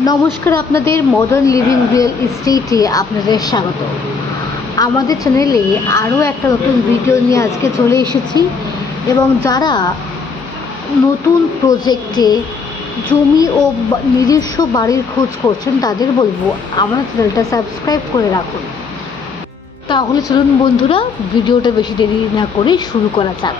নমস্কার, আপনাদের modern living real এস্টেটে আপনাদের স্বাগত। আমাদের চ্যানেলে আরও একটা নতুন ভিডিও নিয়ে আজকে চলে এসেছি এবং যারা নতুন প্রজেক্টে জমি ও নিজস্ব বাড়ির খোঁজ করছেন তাদের বলবো আমার চ্যানেলটা সাবস্ক্রাইব করে রাখুন। তাহলে চলুন বন্ধুরা, ভিডিওটা বেশি দেরি না করে শুরু করা যাক।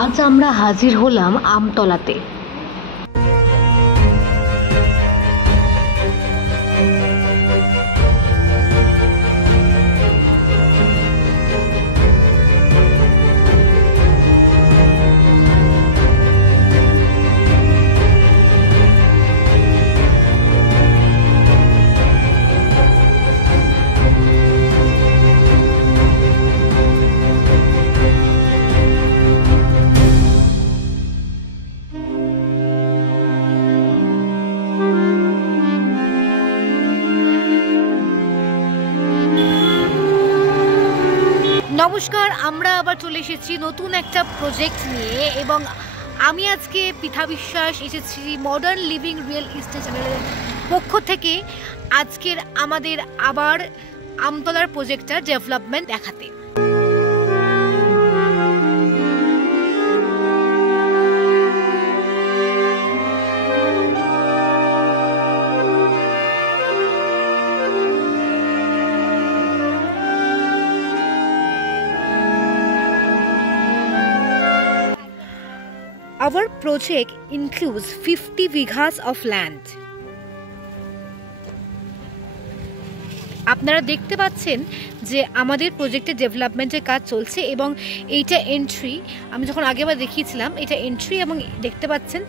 আজ আমরা হাজির হলাম আমতলাতে। নমস্কার, আমরা আবার চলে এসেছি নতুন একটা প্রজেক্ট নিয়ে এবং আমি আজকে পৃথা বিশ্বাস এসেছি মডার্ন লিভিং রিয়েল এস্টেট চ্যানেলের পক্ষ থেকে আজকের আমাদের আবার আমতলার প্রজেক্টটার ডেভেলপমেন্ট দেখাতে। Our project includes 50 বিঘাস of land. আপনারা দেখতে পাচ্ছেন যে আমাদের প্রজেক্টের ডেভেলপমেন্টের কাজ চলছে এবং এইটা এন্ট্রি, আমি যখন আগেবার দেখিয়েছিলাম এটা এন্ট্রি এবং দেখতে পাচ্ছেন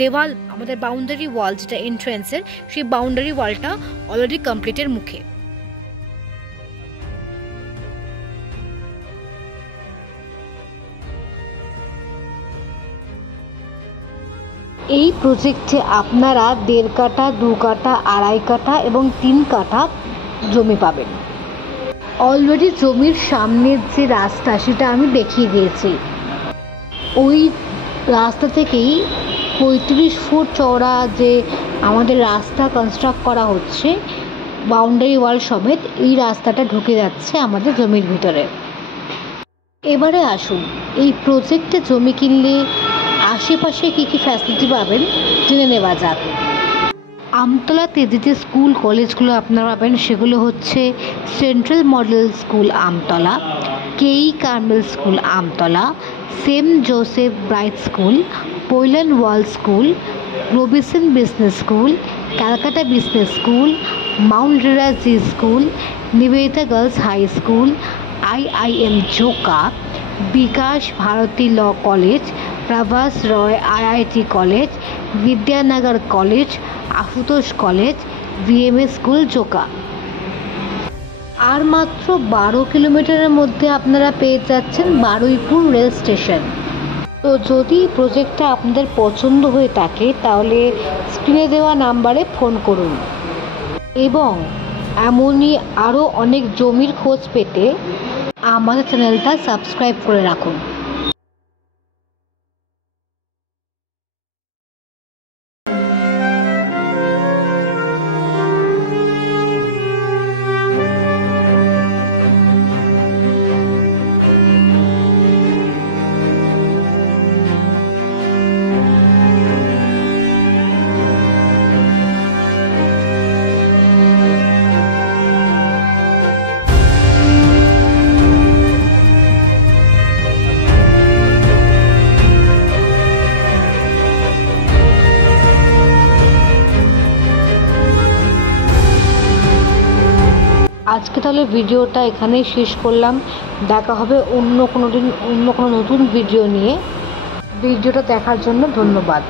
দেওয়াল, আমাদের বাউন্ডারি ওয়াল যেটা এন্ট্রেন্সের, সেই বাউন্ডারি ওয়ালটা অলরেডি কমপ্লিটের মুখে। এই প্রজেক্টে আপনারা 1.5 কাঠা, 2 কাঠা, 2.5 কাঠা এবং 3 কাঠা জমি পাবেন। অলরেডি জমির সামনের যে রাস্তা সেটা আমি দেখিয়ে দিয়েছি। ওই রাস্তা থেকেই 35 ফুট চওড়া যে আমাদের রাস্তা কনস্ট্রাক্ট করা হচ্ছে বাউন্ডারি ওয়াল সমেত, এই রাস্তাটা ঢুকে যাচ্ছে আমাদের জমির ভিতরে। এবারে আসুন, এই প্রজেক্টে জমি কিনলে আশেপাশে কী কী ফ্যাসিলিটি পাবেন জেনে নেওয়া যাক। আমতলাতে যে স্কুল কলেজগুলো আপনারা পাবেন সেগুলো হচ্ছে সেন্ট্রাল মডেল স্কুল আমতলা, কেই Carmel School Amtala, Saint Joseph Bright School, Pailan World School, Robinson Business School, Calcutta Business School, Mount রিরা Zee School, Nivedita Girls High School, IIM Joka, Bikash Bharati Law College, Prabhas Roy IIT College, Bidyanagar College, Ashutosh College, VMS School Joka. আর মাত্র 12 কিলোমিটারের মধ্যে আপনারা পেয়ে যাচ্ছেন বারুইপুর রেল স্টেশন। তো যদি প্রজেক্টটা আপনাদের পছন্দ হয়ে থাকে তাহলে স্ক্রিনে দেওয়া নাম্বারে ফোন করুন এবং এমনই আরও অনেক জমির খোঁজ পেতে আমাদের চ্যানেলটা সাবস্ক্রাইব করে রাখুন। আজকে তাহলে ভিডিওটা এখানেই শেষ করলাম। দেখা হবে অন্য কোনো দিন অন্য কোনো নতুন ভিডিও নিয়ে। ভিডিওটা দেখার জন্য ধন্যবাদ।